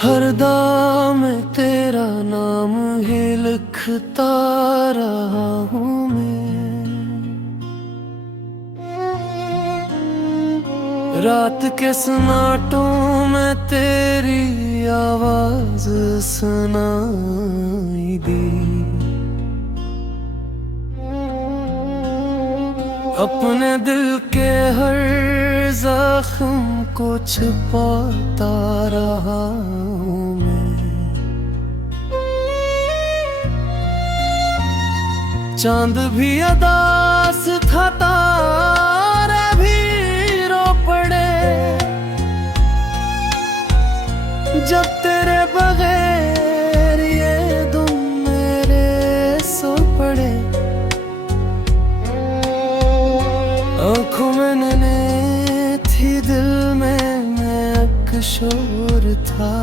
हरदा में तेरा नाम ही लिखता रहा हूँ मैं। रात के सन्नाटों में तेरी आवाज सुनाई दी। अपने दिल के हर जख्म को छुपाता रहा हूँ मैं। चांद भी अदास था, तारे भी रो पड़े, जब तेरे बगैर ये दुम मेरे सो पड़े। आँखों में नैने थी, दिल में शोर था।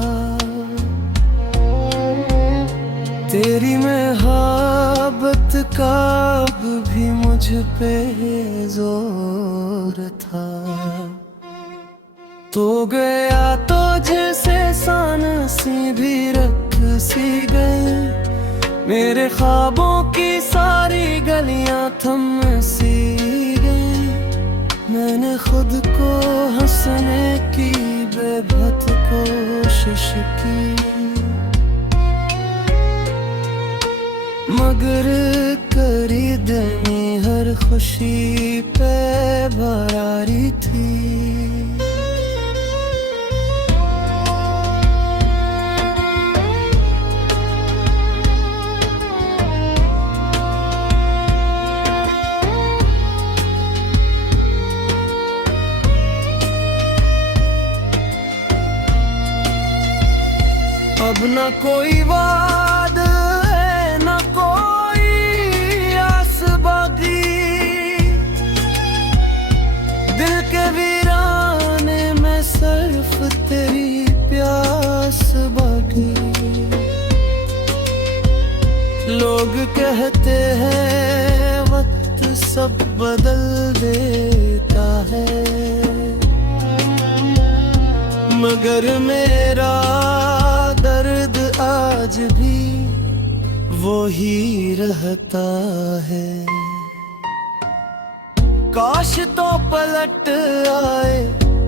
तेरी मोहब्बत का अब भी मुझ पे जोर था। तो गया तो जैसे सानसी भी रख सी गई, मेरे ख्वाबों की सारी गलियां थम सी गई। मैंने खुद को हंसने की बेबस कोशिश की, मगर खरीदनी हर खुशी पे भरारी थी। अब न कोई वाद है, न कोई आस बाकी, दिल के वीराने में सिर्फ तेरी प्यास बाकी। लोग कहते हैं वक्त सब बदल देता है, मगर मेरा दर्द आज भी वो ही रहता है। काश तो पलट आए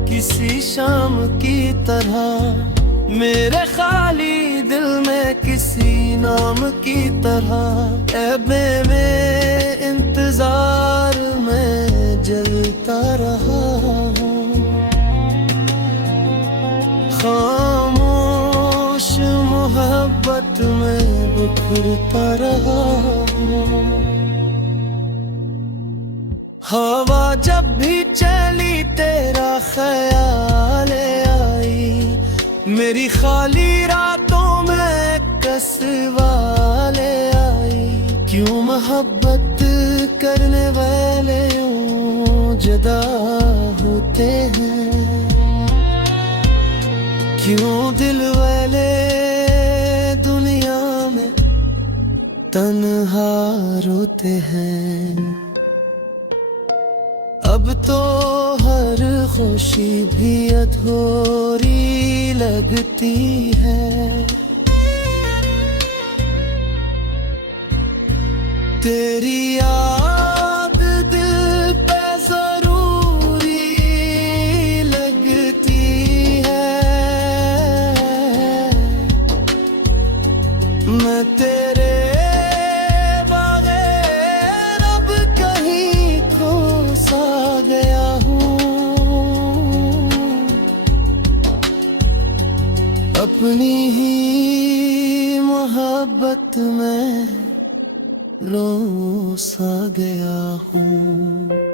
किसी शाम की तरह, मेरे खाली दिल में किसी नाम की तरह। ऐबे में इंतजार में जलता रहा हूँ, खामोश मोहब्बत में बिखरता रहा हूँ। हवा जब भी चली तेरा ख्याल आई, मेरी खाली रातों में कसवाले आई। क्यों मोहब्बत करने वाले यूं जुदा होते हैं, क्यों दिल वाले दुनिया में तन्हा रोते हैं। अब तो हर खुशी भी अधूरी लगती है, तेरी याद दिल पे जरूरी लगती है। मैं तेरे बगैर अब कहीं खो सा गया हूँ, अपनी ही मोहब्बत में लो सा गया हूँ।